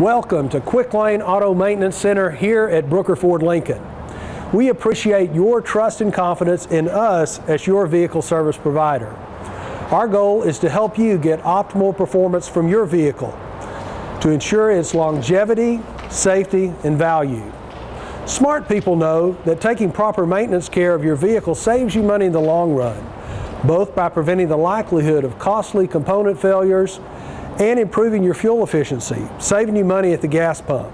Welcome to QuickLane Auto Maintenance Center here at Brooker Ford Lincoln. We appreciate your trust and confidence in us as your vehicle service provider. Our goal is to help you get optimal performance from your vehicle to ensure its longevity, safety, and value. Smart people know that taking proper maintenance care of your vehicle saves you money in the long run, both by preventing the likelihood of costly component failures and improving your fuel efficiency, saving you money at the gas pump.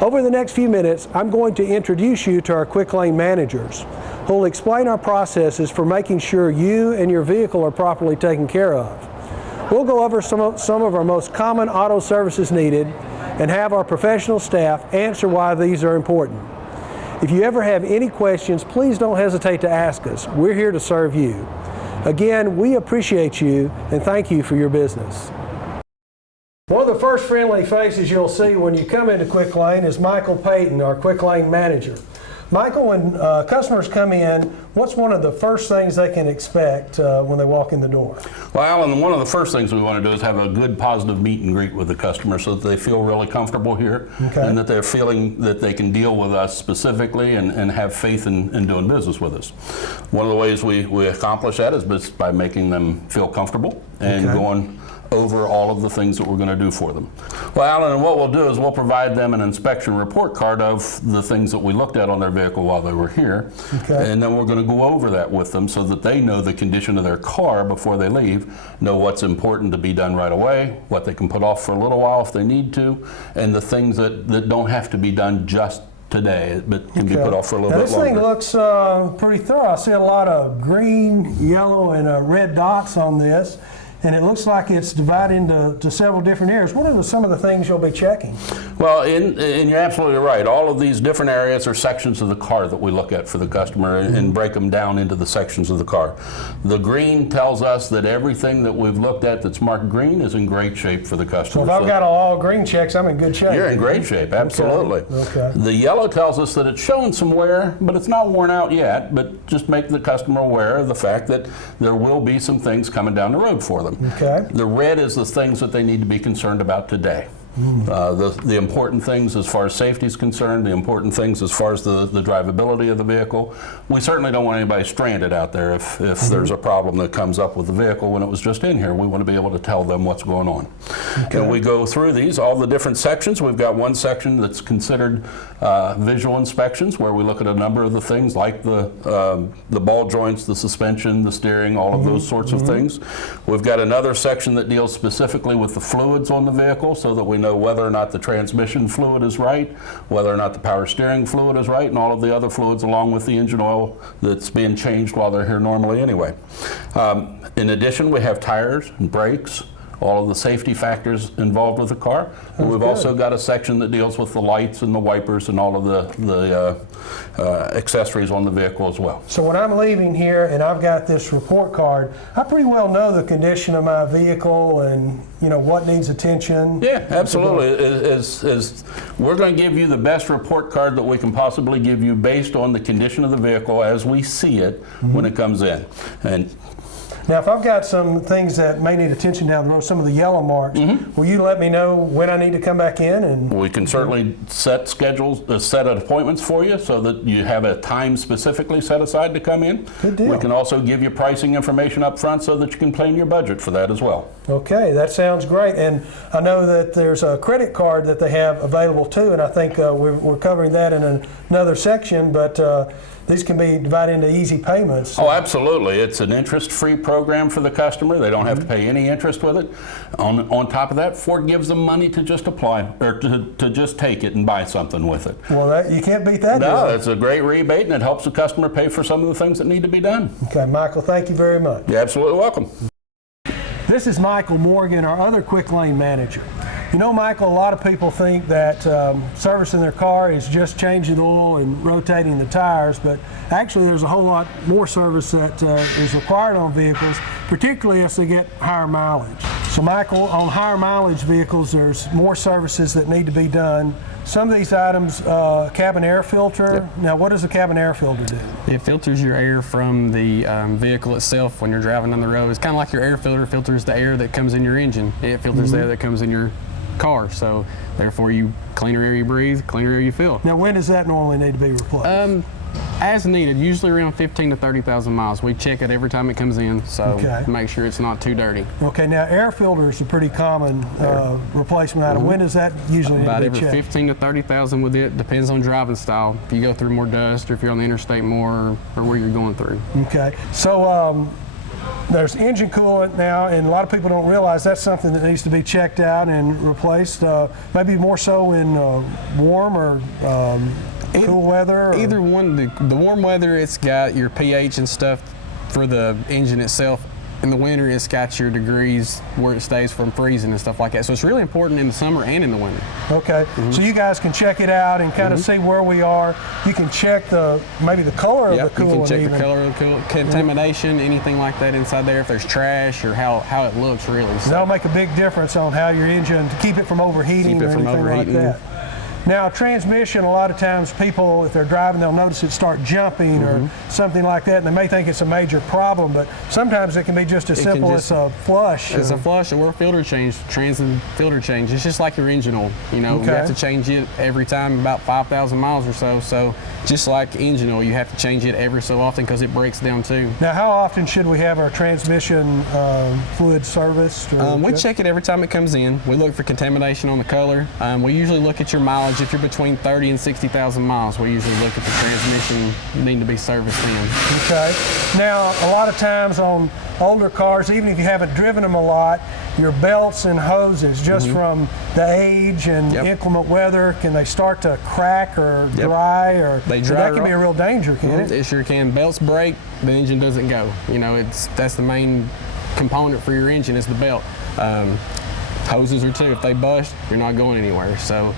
Over the next few minutes, I'm going to introduce you to our QuickLane managers, who will explain our processes for making sure you and your vehicle are properly taken care of. We'll go over some of our most common auto services needed and have our professional staff answer why these are important. If you ever have any questions, please don't hesitate to ask us. We're here to serve you. Again, we appreciate you and thank you for your business. One of the first friendly faces you'll see when you come into QuickLane is Michael Payton, our QuickLane manager. Michael, when customers come in, what's one of the first things they can expect when they walk in the door? Well, Alan, one of the first things we want to do is have a good, positive meet and greet with the customer so that they feel really comfortable here, and that they're feeling that they can deal with us specifically and have faith in doing business with us. One of the ways we accomplish that is by making them feel comfortable and going over all of the things that we're going to do for them. Well, Alan, and what we'll do is we'll provide them an inspection report card of the things that we looked at on their vehicle while they were here, and then we're going to go over that with them so that they know the condition of their car before they leave, know what's important to be done right away, what they can put off for a little while if they need to, and the things that don't have to be done just today, but can be put off for a little bit longer. This thing looks pretty thorough. I see a lot of green, yellow, and red dots on this. And it looks like it's divided into several different areas. What are some of the things you'll be checking? Well, and you're absolutely right. All of these different areas are sections of the car that we look at for the customer and break them down into the sections of the car. The green tells us that everything that we've looked at that's marked green is in great shape for the customer. So if I've got all green checks, I'm in good shape. You're in great shape, absolutely. The yellow tells us that it's showing some wear, but it's not worn out yet, but just make the customer aware of the fact that there will be some things coming down the road for them. The red is the things that they need to be concerned about today. The important things as far as safety is concerned, the important things as far as the drivability of the vehicle. We certainly don't want anybody stranded out there if there's a problem that comes up with the vehicle when it was just in here. We want to be able to tell them what's going on. And we go through these, all the different sections. We've got one section that's considered visual inspections, where we look at a number of the things like the ball joints, the suspension, the steering, all of those sorts of things. We've got another section that deals specifically with the fluids on the vehicle so that we know whether or not the transmission fluid is right, whether or not the power steering fluid is right, and all of the other fluids along with the engine oil that's being changed while they're here normally anyway. In addition, we have tires and brakes, all of the safety factors involved with the car. And we've also got a section that deals with the lights and the wipers and all of the accessories on the vehicle as well. So when I'm leaving here and I've got this report card, I pretty well know the condition of my vehicle and what needs attention. Yeah, absolutely. We're going to give you the best report card that we can possibly give you based on the condition of the vehicle as we see it when it comes in. And now, if I've got some things that may need attention down the road, some of the yellow marks, will you let me know when I need to come back in? And we can certainly set schedules, set appointments for you so that you have a time specifically set aside to come in. Good deal. We can also give you pricing information up front so that you can plan your budget for that as well. Okay, that sounds great. And I know that there's a credit card that they have available too, and I think we're covering that in another section, but these can be divided into easy payments. Oh, absolutely. It's an interest-free program for the customer. They don't have to pay any interest with it. On top of that, Ford gives them money to just apply, or to just take it and buy something with it. Well, you can't beat that. No, it's a great rebate, and it helps the customer pay for some of the things that need to be done. Okay, Michael, thank you very much. You're absolutely welcome. This is Michael Morgan, our other QuickLane manager. Michael, a lot of people think that servicing their car is just changing the oil and rotating the tires, but actually there's a whole lot more service that is required on vehicles, particularly as they get higher mileage. So Michael, on higher mileage vehicles, there's more services that need to be done. Some of these items, cabin air filter. Now, what does a cabin air filter do? It filters your air from the vehicle itself when you're driving on the road. It's kind of like your air filter filters the air that comes in your engine. It filters the air that comes in your car. So therefore, you cleaner air you breathe, cleaner air you feel. Now, when does that normally need to be replaced? As needed, usually around 15 to 30,000 miles. We check it every time it comes in, so make sure it's not too dirty. Okay, now air filter is a pretty common replacement item. When does that usually need to be checked? About every 15 to 30,000 with it. Depends on driving style. If you go through more dust, or if you're on the interstate more, or where you're going through. Okay, so there's engine coolant now, and a lot of people don't realize that's something that needs to be checked out and replaced, maybe more so in warm or cool weather? Either one. The warm weather, it's got your pH and stuff for the engine itself. In the winter, it's got your degrees where it stays from freezing and stuff like that. So it's really important in the summer and in the winter. Okay, so you guys can check it out and kind of see where we are. You can check maybe the color of the coolant. You can check the color of the coolant, contamination, anything like that inside there. If there's trash or how it looks, really. So that'll make a big difference on how your engine, to keep it from overheating or anything like that. Now, transmission, a lot of times people, if they're driving, they'll notice it start jumping or something like that, and they may think it's a major problem, but sometimes it can be just as simple as a flush. It's a flush or a filter change, transit filter change. It's just like your engine oil. You know, you have to change it every time, about 5,000 miles or so. So just like engine oil, you have to change it every so often because it breaks down too. Now, how often should we have our transmission fluid serviced? We check it every time it comes in. We look for contamination on the color. We usually look at your mileage. If you're between 30 and 60,000 miles, we usually look at the transmission needing to be serviced in. Okay. Now, a lot of times on older cars, even if you haven't driven them a lot, your belts and hoses, just from the age and inclement weather, can they start to crack or dry? Or they dry. That can be a real danger, can it? It sure can. Belts break, the engine doesn't go. You know, that's the main component for your engine is the belt. Hoses are too. If they bust, you're not going anywhere. So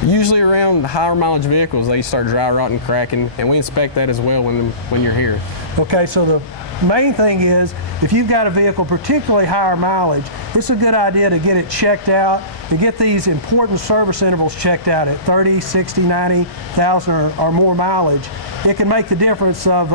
usually around the higher mileage vehicles, they start dry rotting, cracking, and we inspect that as well when you're here. Okay, so the main thing is, if you've got a vehicle, particularly higher mileage, it's a good idea to get it checked out, to get these important service intervals checked out at 30, 60, 90,000 or more mileage. It can make the difference of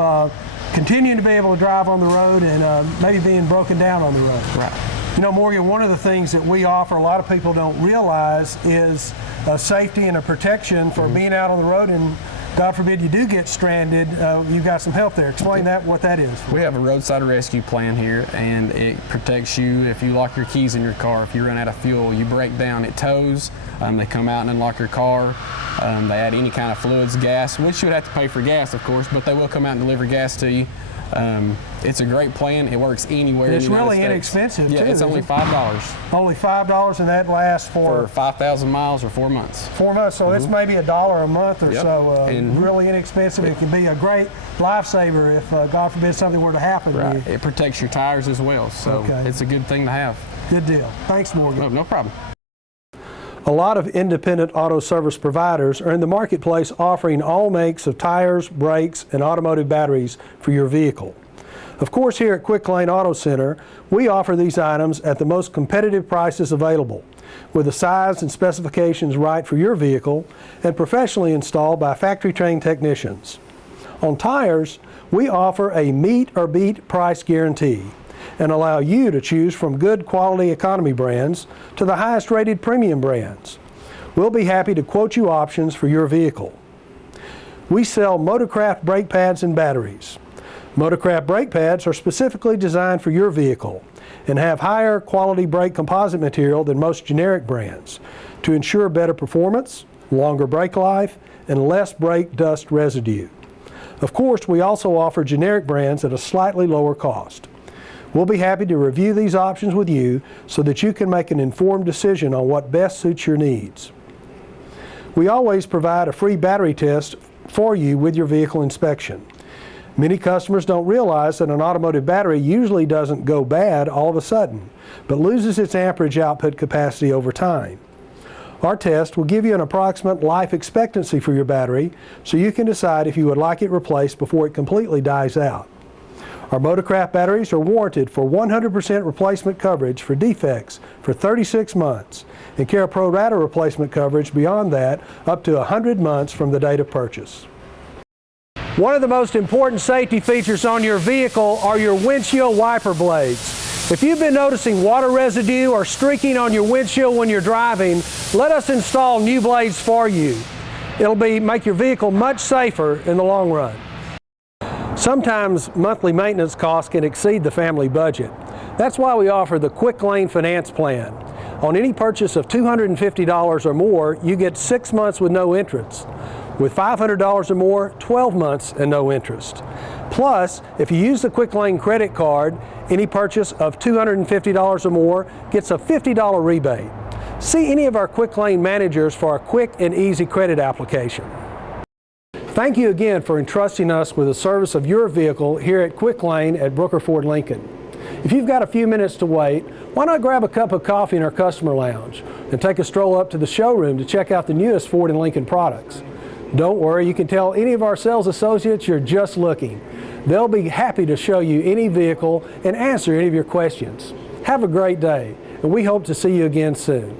continuing to be able to drive on the road and maybe being broken down on the road. Right. You know, Morgan, one of the things that we offer, a lot of people don't realize, is a safety and a protection for being out on the road, and God forbid you do get stranded, you've got some help there. Explain what that is. We have a roadside rescue plan here, and it protects you if you lock your keys in your car, if you run out of fuel, you break down, it tows, they come out and unlock your car, they add any kind of fluids, gas, which you would have to pay for gas, of course, but they will come out and deliver gas to you. It's a great plan. It works anywhere. It's really inexpensive, too. Yeah, it's only $5. Only $5, and that lasts for 5,000 miles or 4 months. 4 months, so it's maybe $1 a month or so. Really inexpensive. It can be a great lifesaver if, God forbid, something were to happen to you. It protects your tires as well, so it's a good thing to have. Good deal. Thanks, Morgan. No problem. A lot of independent auto service providers are in the marketplace offering all makes of tires, brakes, and automotive batteries for your vehicle. Of course, here at QuickLane Auto Center, we offer these items at the most competitive prices available, with the size and specifications right for your vehicle and professionally installed by factory-trained technicians. On tires, we offer a meet or beat price guarantee and allow you to choose from good quality economy brands to the highest rated premium brands. We'll be happy to quote you options for your vehicle. We sell Motorcraft brake pads and batteries. Motorcraft brake pads are specifically designed for your vehicle and have higher quality brake composite material than most generic brands to ensure better performance, longer brake life, and less brake dust residue. Of course, we also offer generic brands at a slightly lower cost. We'll be happy to review these options with you so that you can make an informed decision on what best suits your needs. We always provide a free battery test for you with your vehicle inspection. Many customers don't realize that an automotive battery usually doesn't go bad all of a sudden, but loses its amperage output capacity over time. Our test will give you an approximate life expectancy for your battery so you can decide if you would like it replaced before it completely dies out. Our Motorcraft batteries are warranted for 100% replacement coverage for defects for 36 months and carry pro rata replacement coverage beyond that up to 100 months from the date of purchase. One of the most important safety features on your vehicle are your windshield wiper blades. If you've been noticing water residue or streaking on your windshield when you're driving, let us install new blades for you. It'll make your vehicle much safer in the long run. Sometimes monthly maintenance costs can exceed the family budget. That's why we offer the QuickLane finance plan. On any purchase of $250 or more, you get 6 months with no interest. With $500 or more, 12 months and no interest. Plus, if you use the QuickLane credit card, any purchase of $250 or more gets a $50 rebate. See any of our QuickLane managers for a quick and easy credit application. Thank you again for entrusting us with the service of your vehicle here at QuickLane at Brooker Ford Lincoln. If you've got a few minutes to wait, why not grab a cup of coffee in our customer lounge and take a stroll up to the showroom to check out the newest Ford and Lincoln products. Don't worry, you can tell any of our sales associates you're just looking. They'll be happy to show you any vehicle and answer any of your questions. Have a great day, and we hope to see you again soon.